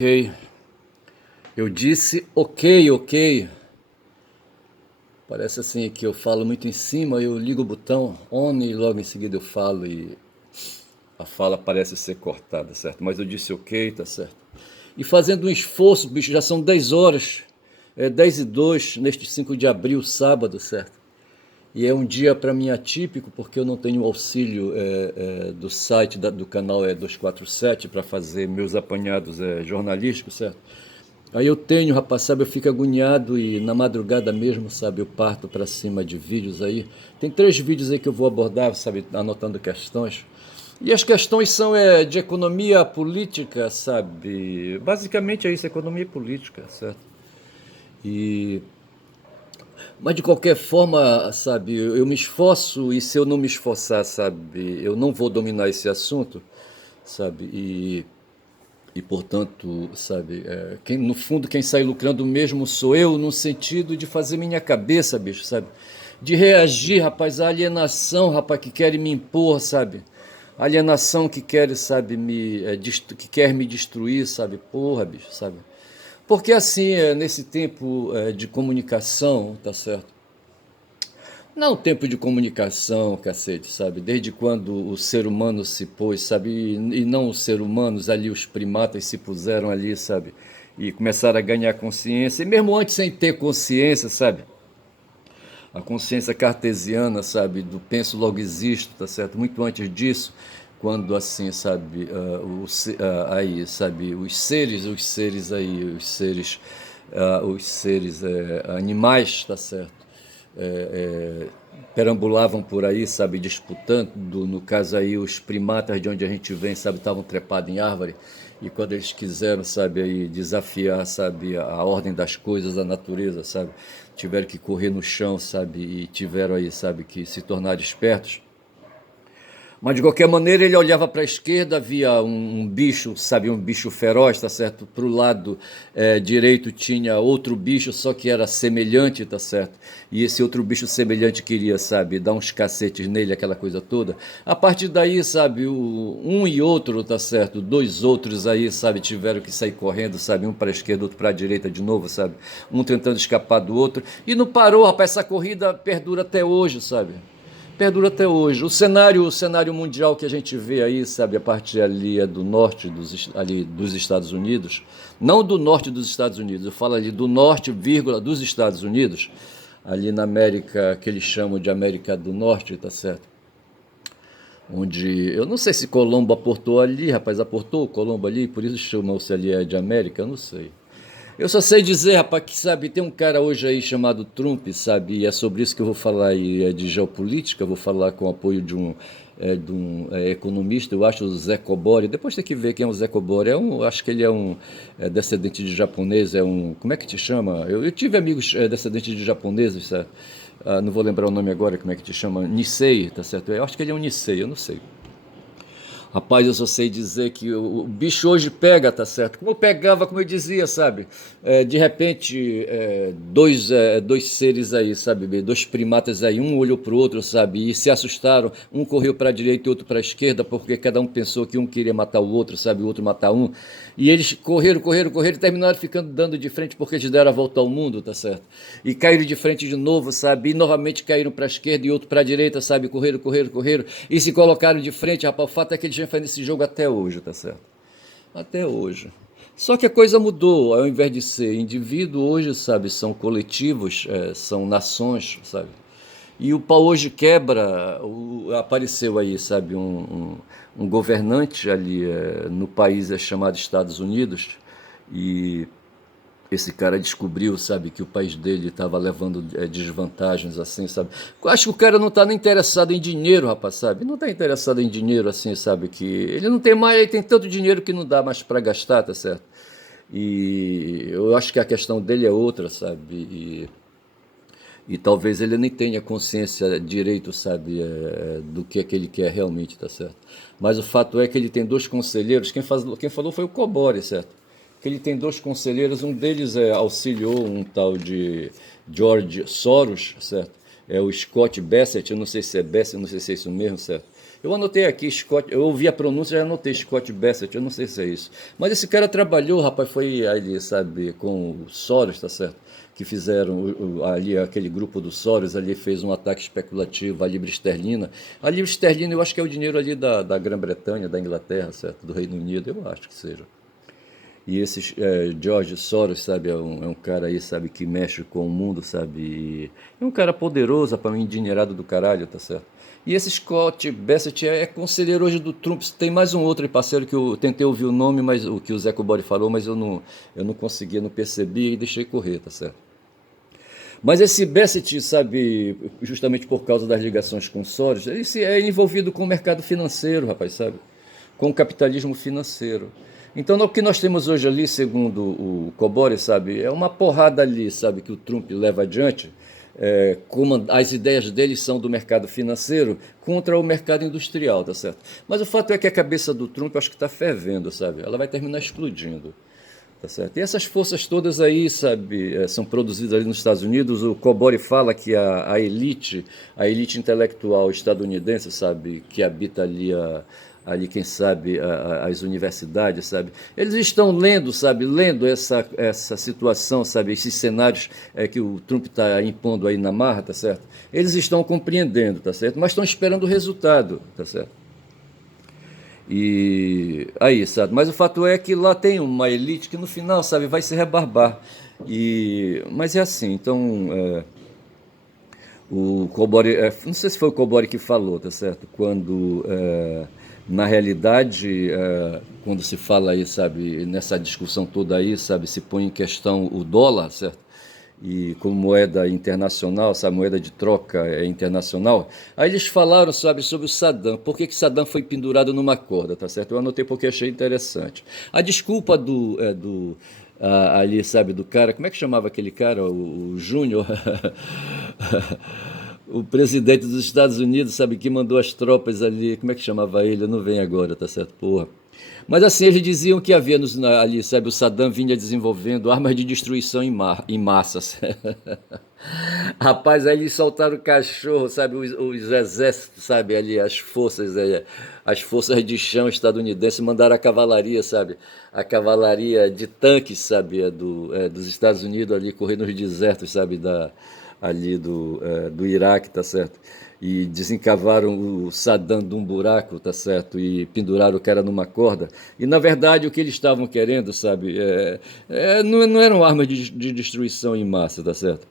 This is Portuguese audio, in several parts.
Ok, eu disse ok, ok. Parece assim que eu falo muito em cima, eu ligo o botão on e logo em seguida eu falo e a fala parece ser cortada, certo? Mas eu disse ok, tá certo. E fazendo um esforço, bicho, já são 10 horas, 10 e 2 neste 5 de abril, sábado, certo? E é um dia para mim atípico porque eu não tenho auxílio do site do canal 247 para fazer meus apanhados jornalísticos, certo? Aí eu tenho, rapaz, sabe, eu fico agoniado e na madrugada mesmo, sabe, eu parto para cima de vídeos aí. Tem 3 vídeos aí que eu vou abordar, sabe, anotando questões. E as questões são de economia política, sabe? Basicamente é isso, economia e política, certo? E mas de qualquer forma, sabe, eu me esforço e se eu não me esforçar, sabe, eu não vou dominar esse assunto, sabe? E portanto, sabe, no fundo quem sai lucrando mesmo sou eu, no sentido de fazer minha cabeça, bicho, sabe? De reagir, rapaz, à alienação, rapaz, que querem me impor, sabe? Alienação que quer, sabe, que quer me destruir, sabe? Porra, bicho, sabe? Porque assim, nesse tempo de comunicação, tá certo? Não tempo de comunicação, cacete, sabe? Desde quando o ser humano se pôs, sabe? E não os seres humanos, ali os primatas se puseram ali, sabe? E começaram a ganhar consciência. E mesmo antes sem ter consciência, sabe? A consciência cartesiana, sabe? Do penso logo existo, tá certo? Muito antes disso, quando assim, sabe? Aí, sabe? Os seres aí, os seres animais, tá certo? Perambulavam por aí, sabe, disputando, no caso aí os primatas de onde a gente vem, sabe, estavam trepados em árvore e quando eles quiseram, sabe, aí desafiar, sabe, a ordem das coisas, a natureza, sabe, tiveram que correr no chão, sabe, e tiveram aí, sabe, que se tornar espertos. Mas de qualquer maneira ele olhava para a esquerda, havia um bicho, sabe, um bicho feroz, tá certo? Para o lado direito tinha outro bicho, só que era semelhante, tá certo? E esse outro bicho semelhante queria, sabe, dar uns cacetes nele, aquela coisa toda. A partir daí, sabe, um e outro, tá certo? Dois outros aí, sabe, tiveram que sair correndo, sabe, um para a esquerda, outro para a direita de novo, sabe? Um tentando escapar do outro. E não parou, rapaz, essa corrida perdura até hoje, sabe? Perdura até hoje. O cenário mundial que a gente vê aí, sabe, a parte ali do norte ali dos Estados Unidos, não do norte dos Estados Unidos, eu falo ali do norte, vírgula, dos Estados Unidos, ali na América, que eles chamam de América do Norte, tá certo? Onde, eu não sei se Colombo aportou ali, rapaz, aportou o Colombo ali, por isso chamou-se ali de América, eu não sei. Eu só sei dizer, rapaz, que sabe, tem um cara hoje aí chamado Trump, sabe, e é sobre isso que eu vou falar aí, de geopolítica, eu vou falar com o apoio de um economista, eu acho o Zé Cobori, depois tem que ver quem é o Zé Cobori, acho que ele é um descendente de japonês, como é que te chama? Eu tive amigos descendentes de japoneses, sabe? Não vou lembrar o nome agora, como é que te chama? Nisei, tá certo? Eu acho que ele é um Nisei, eu não sei. Rapaz, eu só sei dizer que o bicho hoje pega, tá certo? Como eu pegava, como eu dizia, sabe? De repente, dois seres aí, sabe? Dois primatas aí, um olhou pro outro, sabe? E se assustaram. Um correu para a direita e outro para a esquerda, porque cada um pensou que um queria matar o outro, sabe? O outro matar um. E eles correram, correram, correram e terminaram ficando dando de frente porque eles deram a volta ao mundo, tá certo? E caíram de frente de novo, sabe? E novamente caíram para a esquerda e outro para a direita, sabe? Correram, correram, correram. E se colocaram de frente, rapaz. O fato é que eles já fazem esse jogo até hoje, tá certo? Até hoje. Só que a coisa mudou, ao invés de ser indivíduo, hoje, sabe, são coletivos, são nações, sabe? E o pau hoje quebra, apareceu aí, sabe, um governante ali no país chamado Estados Unidos, e esse cara descobriu, sabe, que o país dele estava levando desvantagens, assim, sabe? Eu acho que o cara não está nem interessado em dinheiro, rapaz, sabe? Não está interessado em dinheiro, assim, sabe? Que ele não tem mais, ele tem tanto dinheiro que não dá mais para gastar, tá certo? E eu acho que a questão dele é outra, sabe? E talvez ele nem tenha consciência direito, sabe, do que é que ele quer realmente, tá certo? Mas o fato é que ele tem dois conselheiros, quem falou foi o Cobori, certo? Que ele tem dois conselheiros, um deles auxiliou um tal de George Soros, certo? É o Scott Bassett, eu não sei se é Bassett, eu não sei se é isso mesmo, certo? Eu anotei aqui, Scott, eu ouvi a pronúncia e anotei Scott Bassett, eu não sei se é isso. Mas esse cara trabalhou, rapaz, foi ali, sabe, com o Soros, tá certo? Que fizeram ali, aquele grupo do Soros, ali fez um ataque especulativo à libra esterlina. A libra esterlina eu acho que é o dinheiro ali da Grã-Bretanha, da Inglaterra, certo? Do Reino Unido, eu acho que seja. E esse George Soros, sabe, é um cara aí, sabe, que mexe com o mundo, sabe, e é um cara poderoso, para um endinheirado do caralho, tá certo? E esse Scott Bassett é conselheiro hoje do Trump. Tem mais um outro parceiro que eu tentei ouvir o nome, mas o que o Zé Cobori falou, mas eu não consegui, não percebi e deixei correr, tá certo? Mas esse Bassett, sabe, justamente por causa das ligações com o Soros, ele é envolvido com o mercado financeiro, rapaz, sabe? Com o capitalismo financeiro. Então, o que nós temos hoje ali, segundo o Cobori, sabe, é uma porrada ali, sabe, que o Trump leva adiante, como as ideias dele são do mercado financeiro contra o mercado industrial, tá certo? Mas o fato é que a cabeça do Trump, eu acho que está fervendo, sabe? Ela vai terminar explodindo. Tá certo? E essas forças todas aí, sabe, são produzidas ali nos Estados Unidos. O Cobori fala que a elite intelectual estadunidense, sabe, que habita ali quem sabe, as universidades, sabe, eles estão lendo, sabe, lendo essa situação, sabe, esses cenários que o Trump está impondo aí na marra, tá certo? Eles estão compreendendo, tá certo? Mas estão esperando o resultado, tá certo? E aí, sabe? Mas o fato é que lá tem uma elite que no final, sabe, vai se rebarbar. Mas é assim, então o Cobori, não sei se foi o Cobori que falou, tá certo? Quando na realidade, quando se fala aí, sabe, nessa discussão toda aí, sabe, se põe em questão o dólar, certo? E como moeda internacional, sabe, moeda de troca internacional. Aí eles falaram, sabe, sobre o Saddam, por que Saddam foi pendurado numa corda, tá certo? Eu anotei porque achei interessante. A desculpa ali, sabe, do cara, como é que chamava aquele cara, o Júnior, o presidente dos Estados Unidos, sabe, que mandou as tropas ali, como é que chamava ele? Eu não venho agora, tá certo? Porra. Mas assim, eles diziam que havia ali, sabe, o Saddam vinha desenvolvendo armas de destruição em massas. Rapaz, aí eles soltaram o cachorro, sabe, os exércitos, sabe, ali, as forças de chão estadunidenses mandaram a cavalaria, sabe, a cavalaria de tanques, sabe, dos Estados Unidos ali, correr nos desertos, sabe, do Iraque, tá certo? E desencavaram o Saddam de um buraco, tá certo? E penduraram o cara numa corda. E na verdade o que eles estavam querendo, sabe, não eram armas de destruição em massa, tá certo?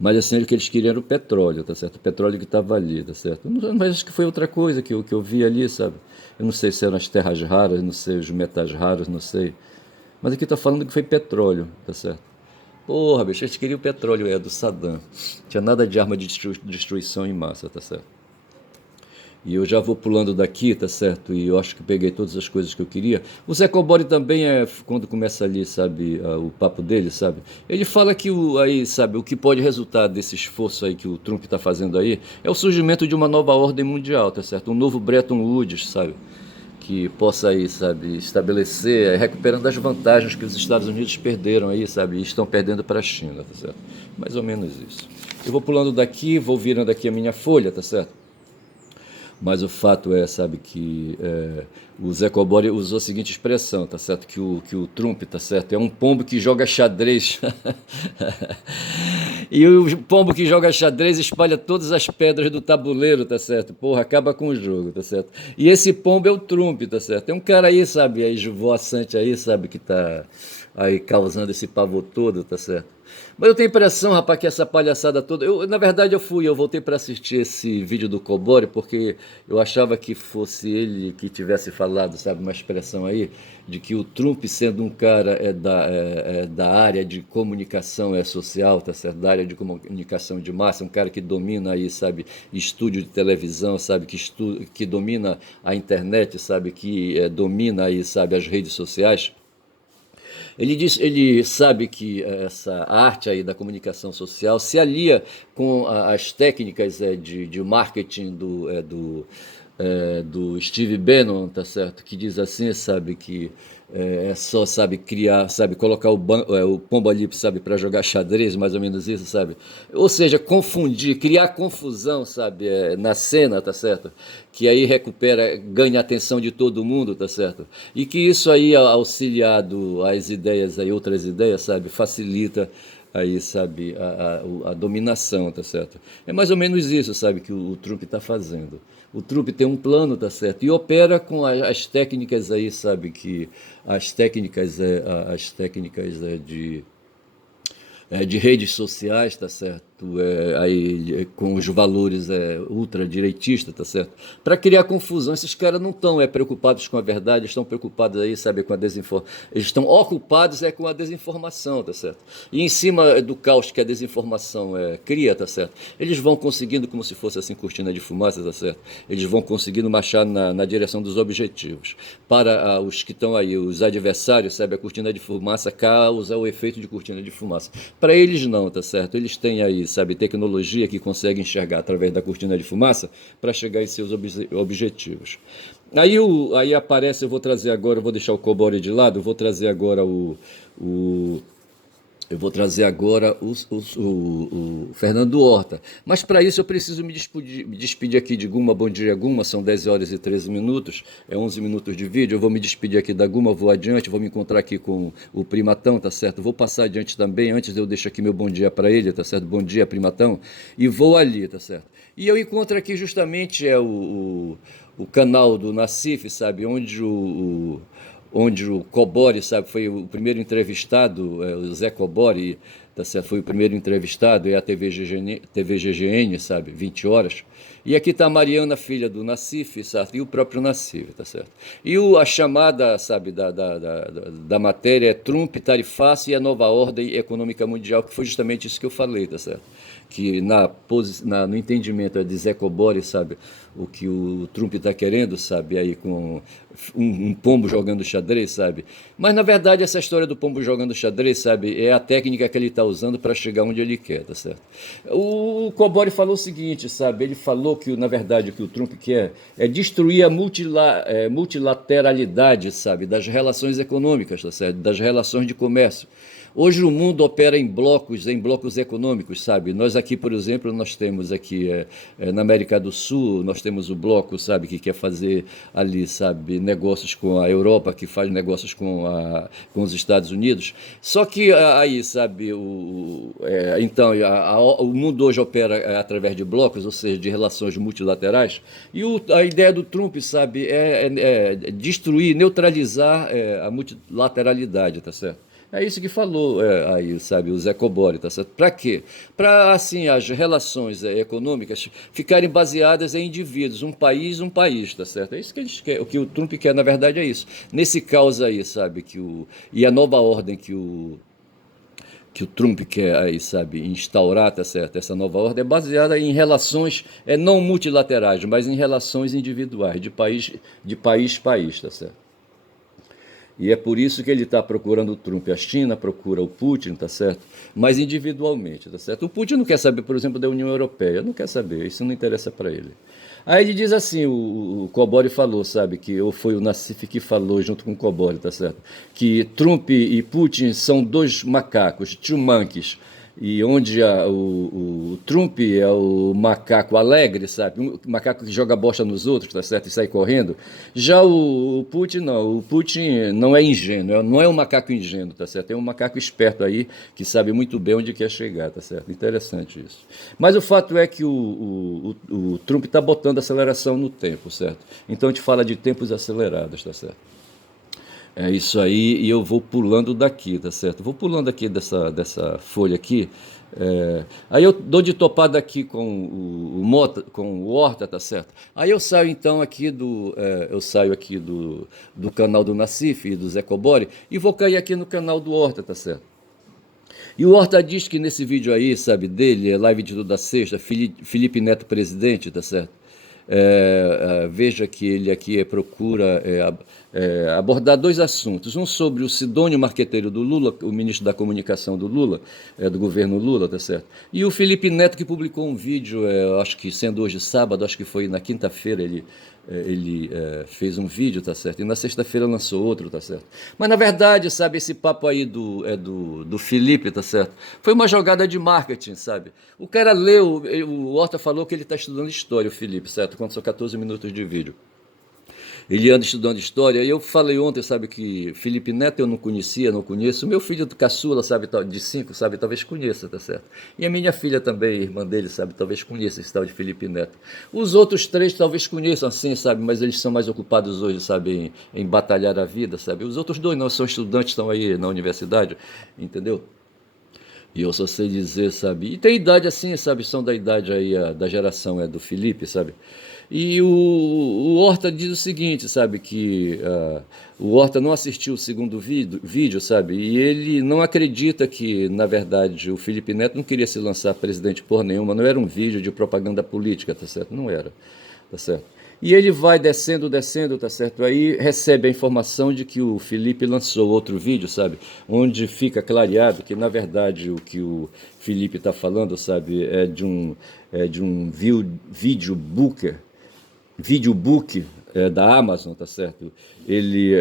Mas assim, o que eles queriam era o petróleo, tá certo? O petróleo que estava ali, tá certo? Mas acho que foi outra coisa que eu vi ali, sabe? Eu não sei se eram as terras raras, não sei, os metais raros, não sei. Mas aqui está falando que foi petróleo, tá certo? Porra, bicho, eles queriam o petróleo, do Saddam. Tinha nada de arma de destruição em massa, tá certo? E eu já vou pulando daqui, tá certo? E eu acho que peguei todas as coisas que eu queria. O Zé Cobori também quando começa ali, sabe, o papo dele, sabe? Ele fala que aí, sabe, o que pode resultar desse esforço aí que o Trump está fazendo aí é o surgimento de uma nova ordem mundial, tá certo? Um novo Bretton Woods, sabe? Que possa aí, sabe, estabelecer, recuperando as vantagens que os Estados Unidos perderam aí, sabe, e estão perdendo para a China, tá certo? Mais ou menos isso. Eu vou pulando daqui, vou virando aqui a minha folha, tá certo? Mas o fato é, sabe, que o Zé Cobori usou a seguinte expressão, tá certo? Que o Trump, tá certo? É um pombo que joga xadrez. E o pombo que joga xadrez espalha todas as pedras do tabuleiro, tá certo? Porra, acaba com o jogo, tá certo? E esse pombo é o Trump, tá certo? É um cara aí, sabe, aí voaçante aí, sabe, que tá aí causando esse pavor todo, tá certo? Mas eu tenho a impressão, rapaz, que essa palhaçada toda. Na verdade, eu voltei para assistir esse vídeo do Cobori, porque eu achava que fosse ele que tivesse falado, sabe, uma expressão aí, de que o Trump, sendo um cara da área de comunicação social, tá certo? Da área de comunicação de massa, um cara que domina aí, sabe, estúdio de televisão, sabe, que domina a internet, sabe, que domina aí, sabe, as redes sociais. Ele sabe que essa arte aí da comunicação social se alia com as técnicas de marketing do Steve Bannon, tá certo? Que diz assim, sabe, que é só, sabe, criar, sabe, colocar o pombo ali, sabe, para jogar xadrez, mais ou menos isso, sabe? Ou seja, confundir, criar confusão, sabe, na cena, tá certo? Que aí recupera, ganha a atenção de todo mundo, tá certo? E que isso aí, auxiliado às ideias aí, outras ideias, sabe, facilita aí, sabe, a dominação, tá certo? É mais ou menos isso, sabe, que o Trump está fazendo. O Trump tem um plano, tá certo? E opera com as técnicas aí, sabe, que as técnicas de redes sociais, tá certo? Aí com os valores ultradireitistas, tá certo? Para criar confusão, esses caras não estão preocupados com a verdade, estão preocupados aí, sabe, com a desinformação. Eles estão ocupados com a desinformação, tá certo? E em cima do caos que a desinformação cria, tá certo? Eles vão conseguindo, como se fosse assim, cortina de fumaça, tá certo? Eles vão conseguindo marchar na direção dos objetivos. Para os que estão aí, os adversários, sabe, a cortina de fumaça causa o efeito de cortina de fumaça. Para eles não, tá certo? Eles têm aí, sabe, tecnologia que consegue enxergar através da cortina de fumaça para chegar em seus objetivos. Aí aparece, eu vou trazer agora, eu vou deixar o Cobori de lado, eu vou trazer agora o eu vou trazer agora o Fernando Horta. Mas para isso eu preciso me despedir aqui de Guma. Bom dia, Guma. São 10 horas e 13 minutos. É 11 minutos de vídeo. Eu vou me despedir aqui da Guma, vou adiante, vou me encontrar aqui com o Primatão, tá certo? Vou passar adiante também. Antes eu deixo aqui meu bom dia para ele, tá certo? Bom dia, Primatão. E vou ali, tá certo? E eu encontro aqui justamente o canal do Nassif, sabe? Onde o Cobori, sabe, foi o primeiro entrevistado, o Zé Cobori, tá certo? Foi o primeiro entrevistado, é a TV GGN, sabe, 20 horas. E aqui está a Mariana, filha do Nassif, sabe, e o próprio Nassif, tá certo? E a chamada, sabe, da matéria é Trump, tarifaço e a nova ordem econômica mundial, que foi justamente isso que eu falei, tá certo? Que no entendimento de Zé Cobori, sabe, o que o Trump está querendo, sabe, aí com um pombo jogando xadrez, sabe? Mas na verdade essa história do pombo jogando xadrez, sabe, é a técnica que ele está usando para chegar onde ele quer, tá certo? O Cobori falou o seguinte, sabe, ele falou que na verdade o que o Trump quer é destruir a multilateralidade, sabe, das relações econômicas, tá certo? Das relações de comércio. Hoje o mundo opera em blocos econômicos, sabe? Nós aqui, por exemplo, nós temos aqui na América do Sul, nós temos o bloco, sabe, que quer fazer ali, sabe, negócios com a Europa, que faz negócios com os Estados Unidos. Só que aí, sabe, então, o mundo hoje opera através de blocos, ou seja, de relações multilaterais, e a ideia do Trump, sabe, é destruir, neutralizar a multilateralidade, tá certo? É isso que falou aí, sabe, o Zé Cobori, tá certo? Para quê? Para, assim, as relações econômicas ficarem baseadas em indivíduos, um país, tá certo? É isso que eles querem, o que o Trump quer, na verdade, é isso. Nesse caos aí, sabe, e a nova ordem que o Trump quer aí, sabe, instaurar, tá certo? Essa nova ordem é baseada em relações não multilaterais, mas em relações individuais, de país, tá certo? E é por isso que ele está procurando o Trump. A China procura o Putin, tá certo? Mas individualmente, tá certo? O Putin não quer saber, por exemplo, da União Europeia. Não quer saber, isso não interessa para ele. Aí ele diz assim, o Cobori falou, sabe, ou foi o Nassif que falou junto com o Cobori, tá certo? Que Trump e Putin são dois macacos, two monkeys. E onde o Trump é o macaco alegre, sabe? Um macaco que joga bosta nos outros, tá certo? E sai correndo. Já o Putin não. O Putin não é ingênuo, não é um macaco ingênuo, tá certo? É um macaco esperto aí que sabe muito bem onde quer chegar, tá certo? Interessante isso. Mas o fato é que o Trump está botando aceleração no tempo, certo? Então a gente fala de tempos acelerados, tá certo? É isso aí, e eu vou pulando daqui, tá certo? Vou pulando aqui dessa folha aqui. Aí eu dou de topada aqui com o Horta, tá certo? Aí eu saio então aqui do canal do Nassif e do Zé Cobori e vou cair aqui no canal do Horta, tá certo? E o Horta diz que nesse vídeo aí, sabe, dele, live de toda sexta, Felipe Neto presidente, tá certo? Veja que ele aqui procura abordar dois assuntos. Um sobre o Sidônio Marqueteiro do Lula, o ministro da comunicação do Lula, do governo Lula, tá certo? E o Felipe Neto que publicou um vídeo, acho que sendo hoje sábado, acho que foi na quinta-feira, ele ele fez um vídeo, tá certo? E na sexta-feira lançou outro, tá certo? Mas na verdade, sabe, esse papo aí do Felipe, tá certo? Foi uma jogada de marketing, sabe? O cara leu, o Horta falou que ele está estudando história, o Felipe, certo? Quando são 14 minutos de vídeo. Ele anda estudando história, e eu falei ontem, sabe, que Felipe Neto eu não conhecia, não conheço. O meu filho do caçula, sabe, de 5, sabe, talvez conheça, tá certo? E a minha filha também, irmã dele, sabe, talvez conheça esse tal de Felipe Neto. Os outros três talvez conheçam, assim, sabe, mas eles são mais ocupados hoje, sabe, em batalhar a vida, sabe. Os outros dois não, são estudantes, estão aí na universidade, entendeu? E eu só sei dizer, sabe? E tem idade assim, sabe? São da idade aí, da geração do Felipe, sabe? E o Horta diz o seguinte, sabe? Que o Horta não assistiu o segundo vídeo, sabe? E ele não acredita que, na verdade, o Felipe Neto não queria se lançar presidente por nenhuma. Não era um vídeo de propaganda política, tá certo? Não era, tá certo? E ele vai descendo, descendo, tá certo? Aí recebe a informação de que o Felipe lançou outro vídeo, sabe? Onde fica clareado que, na verdade, o que o Felipe está falando, sabe, é de um videobook da Amazon, tá certo? Ele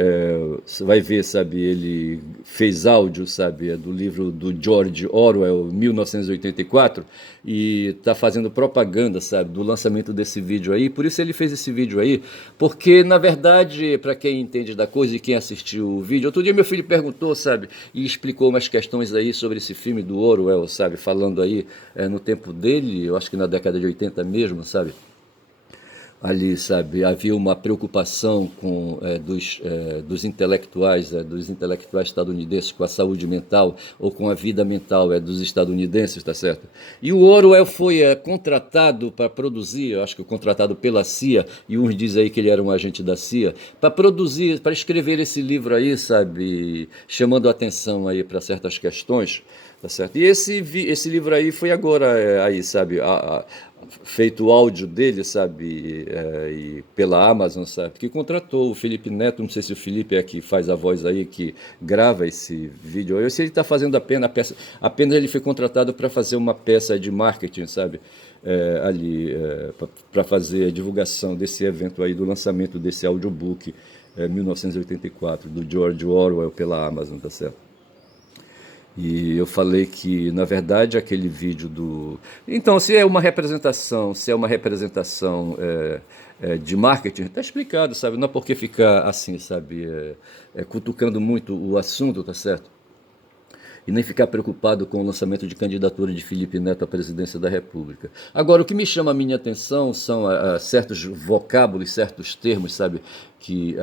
você vai ver, sabe, ele fez áudio, sabe, do livro do George Orwell, 1984, e tá fazendo propaganda, sabe, do lançamento desse vídeo aí. Por isso ele fez esse vídeo aí, porque na verdade, para quem entende da coisa e quem assistiu o vídeo, outro dia meu filho perguntou, sabe, e explicou umas questões aí sobre esse filme do Orwell, sabe, falando aí no tempo dele, eu acho que na década de 80 mesmo, sabe? Ali, sabe, havia uma preocupação dos intelectuais estadunidenses com a saúde mental ou com a vida mental dos estadunidenses, tá certo? E o Orwell foi contratado para produzir, eu acho que contratado pela CIA, e uns dizem aí que ele era um agente da CIA, para produzir, para escrever esse livro aí, sabe, chamando a atenção aí para certas questões, tá certo? E esse livro aí foi agora, aí, sabe, feito o áudio dele, sabe, e pela Amazon, sabe, que contratou o Felipe Neto, não sei se o Felipe é que faz a voz aí, que grava esse vídeo, eu sei se ele está fazendo apenas ele foi contratado para fazer uma peça de marketing, sabe, ali, para fazer a divulgação desse evento aí, do lançamento desse audiobook, 1984, do George Orwell pela Amazon, tá certo? E eu falei que, na verdade, aquele vídeo do. Então, se é uma representação de marketing, está explicado, sabe? Não é porque ficar assim, sabe? Cutucando muito o assunto, tá certo? E nem ficar preocupado com o lançamento de candidatura de Felipe Neto à presidência da República. Agora, o que me chama a minha atenção são certos vocábulos, certos termos, sabe, que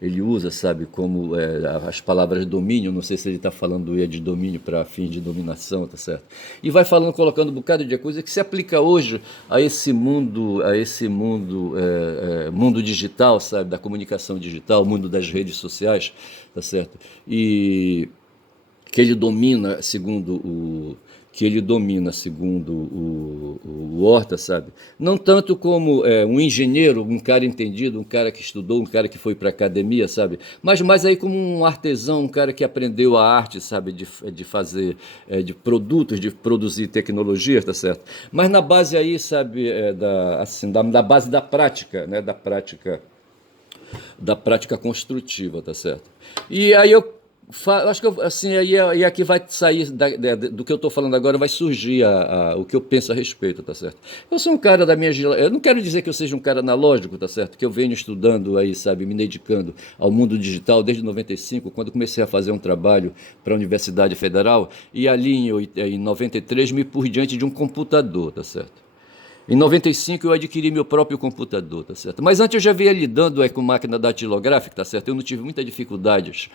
ele usa, sabe, como as palavras domínio, não sei se ele está falando de domínio para fins de dominação, tá certo? E vai falando, colocando um bocado de coisa que se aplica hoje a esse mundo digital, sabe, da comunicação digital, mundo das redes sociais, tá certo? E que ele domina, segundo o Horta, sabe? Não tanto como um engenheiro, um cara entendido, um cara que estudou, um cara que foi para academia, sabe? Mas mais aí como um artesão, um cara que aprendeu a arte, sabe? De fazer, de produtos, de produzir tecnologias, tá certo? Mas na base aí, sabe, da base da prática, né? Da prática construtiva, tá certo? E aí eu acho que assim, aí aqui vai sair do que eu estou falando agora, vai surgir o que eu penso a respeito, tá certo? Eu sou um cara eu não quero dizer que eu seja um cara analógico, tá certo? Que eu venho estudando aí, sabe, me dedicando ao mundo digital desde 95, quando comecei a fazer um trabalho para a Universidade Federal, e ali em 93 me pus diante de um computador, tá certo? Em 95 eu adquiri meu próprio computador, tá certo? Mas antes eu já vinha lidando com máquina datilográfica, tá certo? Eu não tive muitas dificuldades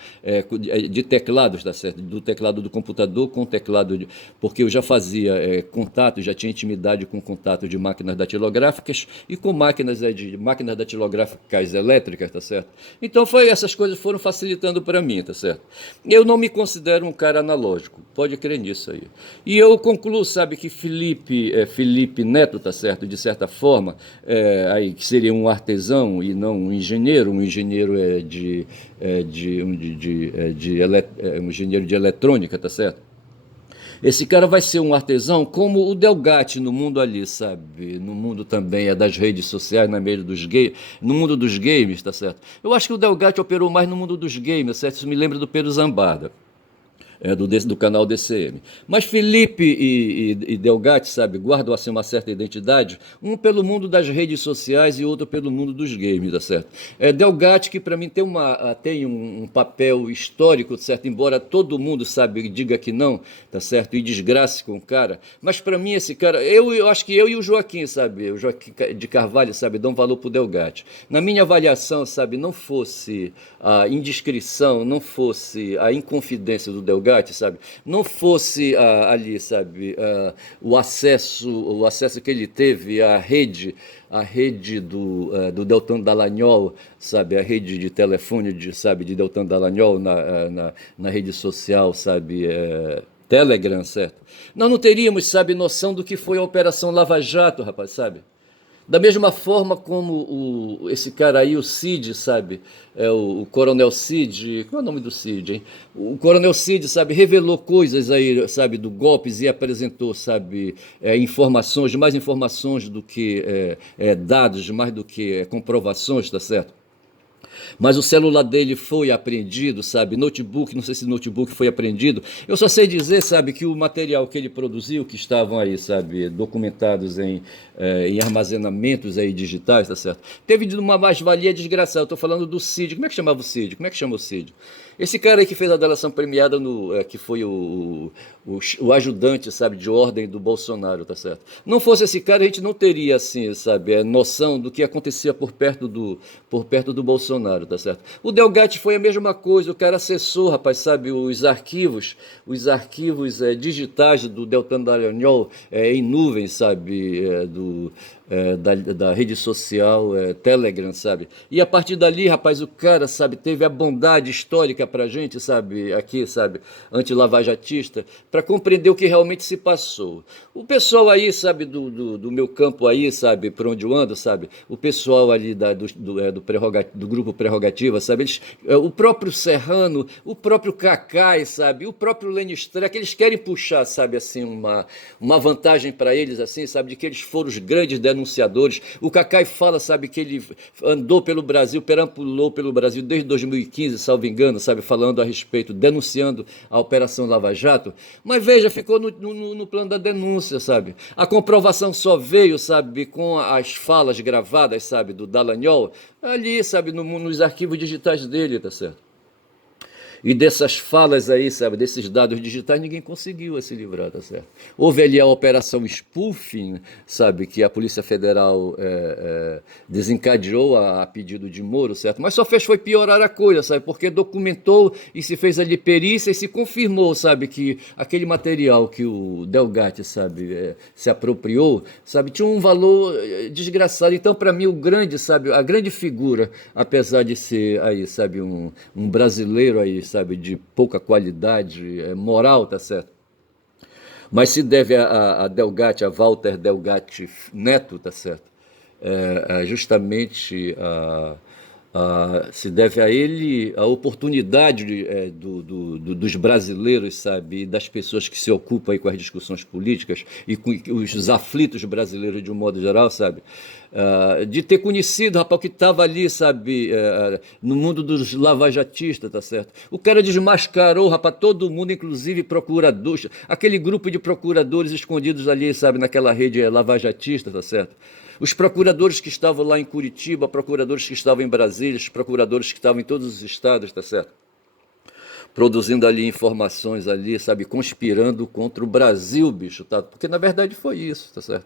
de teclados, tá certo? Do teclado do computador com o teclado porque eu já fazia contato, já tinha intimidade com contato de máquinas datilográficas e com máquinas datilográficas elétricas, tá certo? Então essas coisas foram facilitando para mim, tá certo? Eu não me considero um cara analógico, pode crer nisso aí. E eu concluo, sabe, que Felipe Neto, tá certo, de certa forma, aí, que seria um artesão e não um engenheiro um engenheiro de eletrônica, tá certo? Esse cara vai ser um artesão como o Delgatti no mundo ali, sabe? No mundo também é das redes sociais, na meio dos gays, no mundo dos games, tá certo? Eu acho que o Delgatti operou mais no mundo dos games, tá certo? Isso me lembra do Pedro Zambada, do canal DCM. Mas Felipe e Delgatti, sabe, guardam assim uma certa identidade, um pelo mundo das redes sociais e outro pelo mundo dos games, tá certo? Delgatti, que para mim tem um papel histórico, tá certo? Embora todo mundo, sabe, diga que não, tá certo? E desgrace com o cara, mas para mim esse cara, eu acho que eu e o Joaquim, sabe, o Joaquim de Carvalho, sabe, dão valor pro Delgatti. Na minha avaliação, sabe, não fosse a indiscrição, não fosse a inconfidência do Delgatti, sabe? Não fosse ali, sabe, o acesso que ele teve à rede do Deltan Dallagnol, sabe, a rede de telefone de Deltan Dallagnol na rede social, sabe, Telegram, certo? Nós não teríamos, sabe, noção do que foi a Operação Lava Jato, rapaz, sabe? Da mesma forma como esse cara aí, o Cid, sabe? O Coronel Cid, qual é o nome do Cid, hein? O Coronel Cid, sabe, revelou coisas aí, sabe, do golpes e apresentou, sabe, mais informações do que dados, mais do que comprovações, tá certo? Mas o celular dele foi apreendido, sabe? Notebook, não sei se notebook foi apreendido. Eu só sei dizer, sabe, que o material que ele produziu, que estavam aí, sabe, documentados em armazenamentos aí digitais, tá certo? Teve uma mais-valia desgraçada. Eu tô falando do Cid. Como é que chamava o Cid? Como é que chama o Cid? Esse cara aí que fez a delação premiada, que foi o ajudante, sabe, de ordem do Bolsonaro, tá certo? Não fosse esse cara, a gente não teria, assim, sabe, noção do que acontecia por perto do Bolsonaro, tá certo? O Delgatti foi a mesma coisa, o cara acessou, rapaz, sabe, os arquivos digitais do Deltan Dallagnol em nuvens, sabe, da rede social Telegram, sabe? E a partir dali, rapaz, o cara, sabe, teve a bondade histórica pra gente, sabe, aqui, sabe, anti-lavajatista, para compreender o que realmente se passou. O pessoal aí, sabe, do meu campo aí, sabe, por onde eu ando, sabe, o pessoal ali do grupo Prerrogativa, sabe, o próprio Serrano, o próprio Cacai, sabe, o próprio Lenny Streck, eles querem puxar, sabe, assim, uma vantagem para eles, assim, sabe, de que eles foram os grandes denunciadores. O Cacai fala, sabe, que ele andou pelo Brasil, perambulou pelo Brasil desde 2015, salvo engano, sabe, falando a respeito, denunciando a Operação Lava Jato. Mas veja, ficou no plano da denúncia, sabe? A comprovação só veio, sabe, com as falas gravadas, sabe, do Dallagnol, ali, sabe, nos arquivos digitais dele, tá certo? E dessas falas aí, sabe, desses dados digitais, ninguém conseguiu se livrar, tá certo? Houve ali a operação spoofing, sabe, que a Polícia Federal desencadeou a pedido de Moro, certo? Mas só foi piorar a coisa, sabe, porque documentou e se fez ali perícia e se confirmou, sabe, que aquele material que o Delgatti, sabe, se apropriou, sabe, tinha um valor desgraçado. Então, para mim, sabe, a grande figura, apesar de ser aí, sabe, um brasileiro aí, sabe, de pouca qualidade moral, tá certo? Mas se deve a Delgatti, a Walter Delgatti Neto, tá certo? Justamente se deve a ele a oportunidade dos brasileiros, sabe, e das pessoas que se ocupam aí com as discussões políticas e com os aflitos brasileiros de um modo geral, sabe, de ter conhecido, rapaz, que estava ali, sabe, no mundo dos lavajatistas, tá certo? O cara desmascarou, rapaz, todo mundo, inclusive procuradores, aquele grupo de procuradores escondidos ali, sabe, naquela rede lavajatista, tá certo? Os procuradores que estavam lá em Curitiba, procuradores que estavam em Brasília, os procuradores que estavam em todos os estados, tá certo? Produzindo ali informações ali, sabe, conspirando contra o Brasil, bicho, tá? Porque na verdade foi isso, tá certo?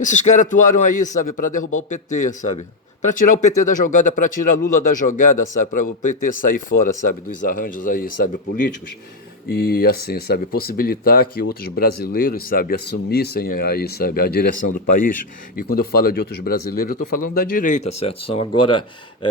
Esses caras atuaram aí, sabe, para derrubar o PT, sabe? Para tirar o PT da jogada, para tirar Lula da jogada, sabe? Para o PT sair fora, sabe, dos arranjos aí, sabe, políticos. E assim, sabe, possibilitar que outros brasileiros, sabe, assumissem aí, sabe, a direção do país. E quando eu falo de outros brasileiros, eu estou falando da direita, certo? São agora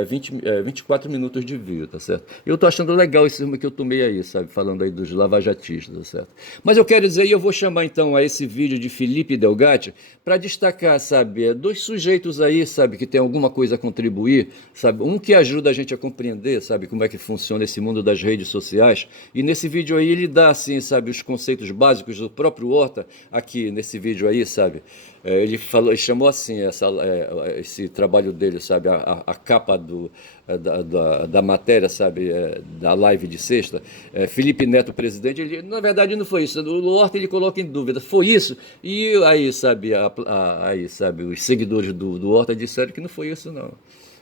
24 minutos de vídeo, tá certo? Eu estou achando legal esse rumo que eu tomei aí, sabe, falando aí dos lavajatistas, tá certo? Mas eu quero dizer, e eu vou chamar então a esse vídeo de Felipe Delgatti para destacar, sabe, dois sujeitos aí, sabe, que tem alguma coisa a contribuir, sabe, um que ajuda a gente a compreender, sabe, como é que funciona esse mundo das redes sociais. E nesse vídeo aí ele dá, assim, sabe, os conceitos básicos do próprio Horta, aqui nesse vídeo aí, sabe? Ele falou, ele chamou assim esse trabalho dele, sabe? A capa da matéria, sabe? Da live de sexta. Felipe Neto, presidente, ele, na verdade não foi isso. O Horta ele coloca em dúvida, foi isso? E aí, sabe, aí, sabe, os seguidores do Horta disseram que não foi isso, não.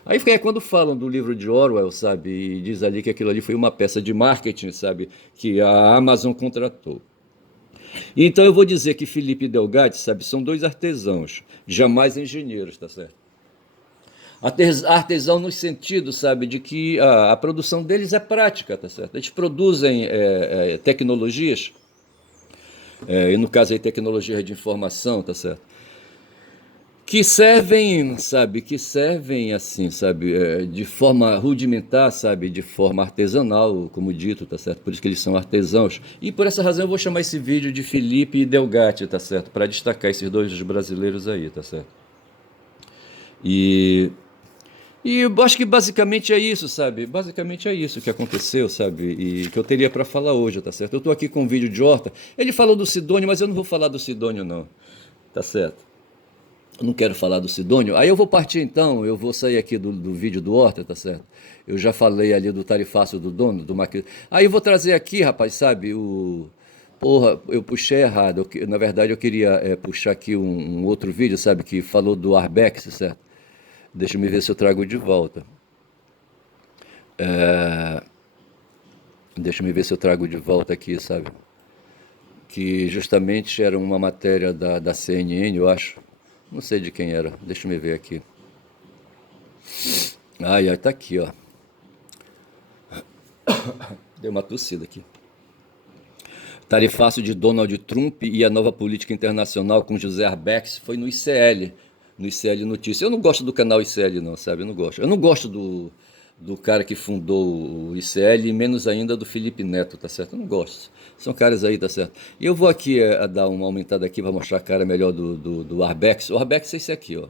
Aí é quando falam do livro de Orwell, sabe, e diz ali que aquilo ali foi uma peça de marketing, sabe, que a Amazon contratou. Então eu vou dizer que Felipe e Delgatti, sabe, são dois artesãos, jamais engenheiros, tá certo? Artesão no sentido, sabe, de que a produção deles é prática, tá certo? Eles produzem tecnologias, e no caso aí tecnologia de informação, tá certo? Que servem, sabe, que servem assim, sabe, de forma rudimentar, sabe, de forma artesanal, como dito, tá certo? Por isso que eles são artesãos. E por essa razão eu vou chamar esse vídeo de Felipe e Delgatti, tá certo? Para destacar esses dois brasileiros aí, tá certo? E eu acho que basicamente é isso, sabe? Basicamente é isso que aconteceu, sabe? E que eu teria para falar hoje, tá certo? Eu tô aqui com um vídeo de Horta. Ele falou do Sidônio, mas eu não vou falar do Sidônio, não. Tá certo? Eu não quero falar do Sidônio. Aí eu vou partir então, eu vou sair aqui do vídeo do Horta, tá certo? Eu já falei ali do tarifácio do dono, do Maqui. Aí eu vou trazer aqui, rapaz, sabe, Porra, eu puxei errado. Na verdade, eu queria puxar aqui um outro vídeo, sabe, que falou do Arbex, certo? Deixa eu me ver se eu trago de volta. Deixa eu me ver se eu trago de volta aqui, sabe? Que justamente era uma matéria da CNN, eu acho. Não sei de quem era. Deixa eu me ver aqui. Ai, ai, tá aqui, ó. Deu uma tossida aqui. Tarifaço de Donald Trump e a nova política internacional com José Arbex foi no ICL. No ICL Notícias. Eu não gosto do canal ICL, não, sabe? Eu não gosto. Eu não gosto do cara que fundou o ICL e menos ainda do Felipe Neto, tá certo? Eu não gosto. São caras aí, tá certo? E eu vou aqui a dar uma aumentada aqui para mostrar a cara melhor do Arbex. O Arbex é esse aqui, ó.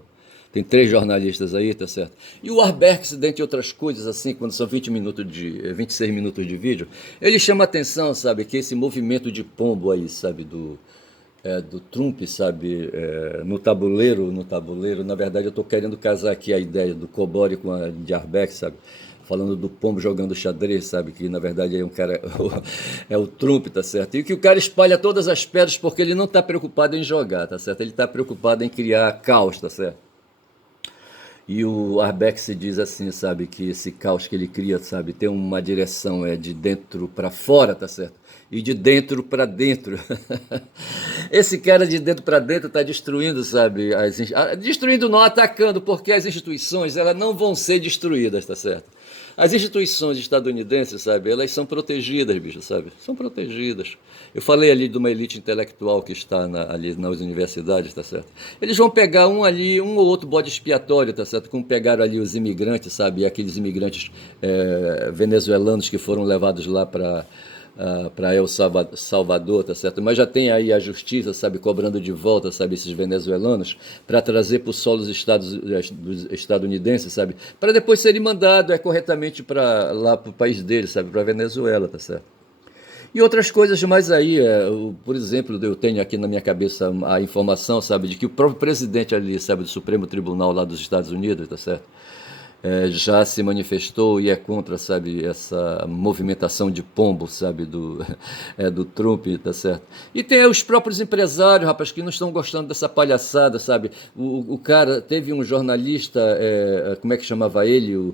Tem 3 jornalistas aí, tá certo? E o Arbex, dentre outras coisas, assim, quando são 26 minutos de vídeo, ele chama atenção, sabe, que esse movimento de pombo aí, sabe, do Trump, sabe, no tabuleiro, na verdade eu estou querendo casar aqui a ideia do Cobori com a de Arbex, sabe, falando do pombo jogando xadrez, sabe, que na verdade é um cara, é o Trump, tá certo, e que o cara espalha todas as pedras porque ele não está preocupado em jogar, tá certo, ele está preocupado em criar caos, tá certo. E o Arbex diz assim, sabe, que esse caos que ele cria, sabe, tem uma direção de dentro para fora, tá certo? E de dentro para dentro. Esse cara de dentro para dentro está destruindo, sabe, destruindo não, atacando, porque as instituições, elas não vão ser destruídas, tá certo? As instituições estadunidenses, sabe, elas são protegidas, bicho, sabe? São protegidas. Eu falei ali de uma elite intelectual que está ali nas universidades, tá certo? Eles vão pegar um ou outro bode expiatório, tá certo? Como pegaram ali os imigrantes, sabe? Aqueles imigrantes venezuelanos que foram levados lá para El Salvador, tá certo? Mas já tem aí a justiça, sabe, cobrando de volta, sabe, esses venezuelanos, para trazer para o solo dos estadunidenses, sabe, para depois serem mandados corretamente para lá para o país deles, sabe, para Venezuela, tá certo? E outras coisas mais aí, por exemplo, eu tenho aqui na minha cabeça a informação, sabe, de que o próprio presidente ali, sabe, do Supremo Tribunal lá dos Estados Unidos, tá certo? Já se manifestou e é contra, sabe, essa movimentação de pombo, sabe, do Trump, tá certo? E tem os próprios empresários, rapaz, que não estão gostando dessa palhaçada, sabe? O cara, teve um jornalista, como é que chamava ele?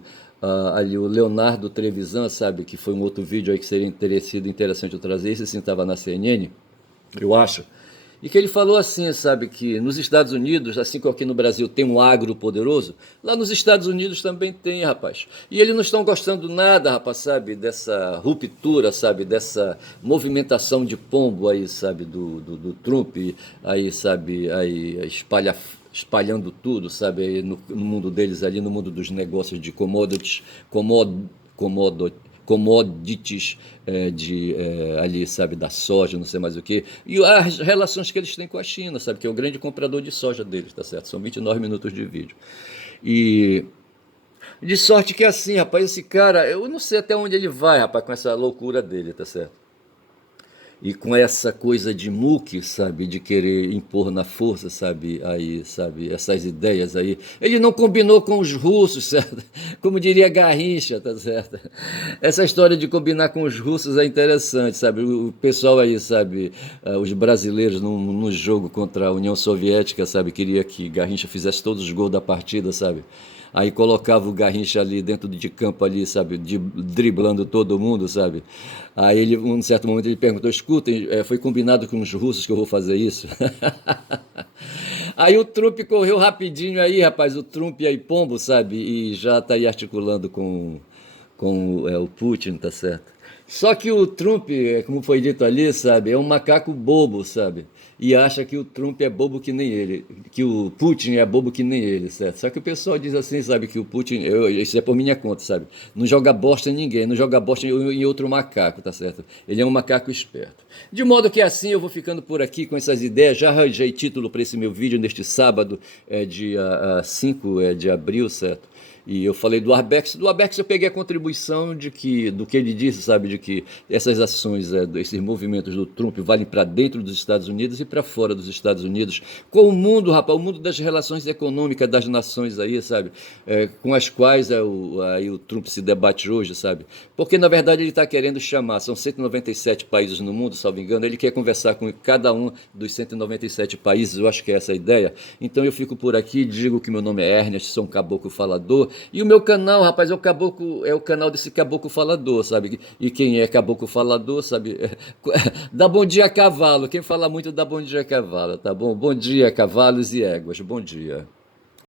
Ali, o Leonardo Trevisan, sabe, que foi um outro vídeo aí que teria sido interessante eu trazer, esse sim estava na CNN, eu acho. E que ele falou assim, sabe, que nos Estados Unidos, assim como aqui no Brasil tem um agro poderoso, lá nos Estados Unidos também tem, rapaz. E eles não estão gostando nada, rapaz, sabe, dessa ruptura, sabe, dessa movimentação de pombo aí, sabe, do Trump, aí, sabe, aí espalhando tudo, sabe, aí no mundo deles ali, no mundo dos negócios de commodities ali, sabe, da soja, não sei mais o que, e as relações que eles têm com a China, sabe, que é o grande comprador de soja deles, tá certo? São 29 minutos de vídeo. E de sorte que assim, rapaz, esse cara, eu não sei até onde ele vai, rapaz, com essa loucura dele, tá certo? e com essa coisa de muque, sabe, de querer impor na força, sabe, aí, sabe, essas ideias aí. Ele não combinou com os russos, certo? Como diria Garrincha, tá certo? Essa história de combinar com os russos é interessante, sabe? O pessoal aí, sabe, os brasileiros no jogo contra a União Soviética, sabe, queria que Garrincha fizesse todos os gols da partida, sabe? Aí colocava o Garrincha ali dentro de campo ali, sabe, driblando todo mundo, sabe? Aí ele, um certo momento ele perguntou, escutem, foi combinado com os russos que eu vou fazer isso? Aí o Trump correu rapidinho aí, rapaz, o Trump aí pombo, sabe? E já tá aí articulando com o Putin, tá certo? Só que o Trump, como foi dito ali, sabe, é um macaco bobo, sabe? E acha que o Trump é bobo que nem ele, que o Putin é bobo que nem ele, certo? Só que o pessoal diz assim, sabe, que o Putin, isso é por minha conta, sabe? Não joga bosta em ninguém, não joga bosta em outro macaco, tá certo? Ele é um macaco esperto. De modo que assim eu vou ficando por aqui com essas ideias. Já arranjei título para esse meu vídeo neste sábado, dia 5 de abril, certo? E eu falei do Arbex. Do Arbex eu peguei a contribuição do que ele disse, sabe, de que essas ações, esses movimentos do Trump valem para dentro dos Estados Unidos e para fora dos Estados Unidos, com o mundo, rapaz, o mundo das relações econômicas das nações aí, sabe, com as quais aí o Trump se debate hoje, sabe, porque na verdade ele está querendo chamar, são 197 países no mundo, salvo engano, ele quer conversar com cada um dos 197 países, eu acho que é essa a ideia. Então eu fico por aqui, digo que meu nome é Ernest, sou um caboclo falador. E o meu canal, rapaz, é o canal desse caboclo falador, sabe? E quem é caboclo falador, sabe? Dá bom dia a cavalo. Quem fala muito dá bom dia a cavalo, tá bom? Bom dia, cavalos e éguas. Bom dia.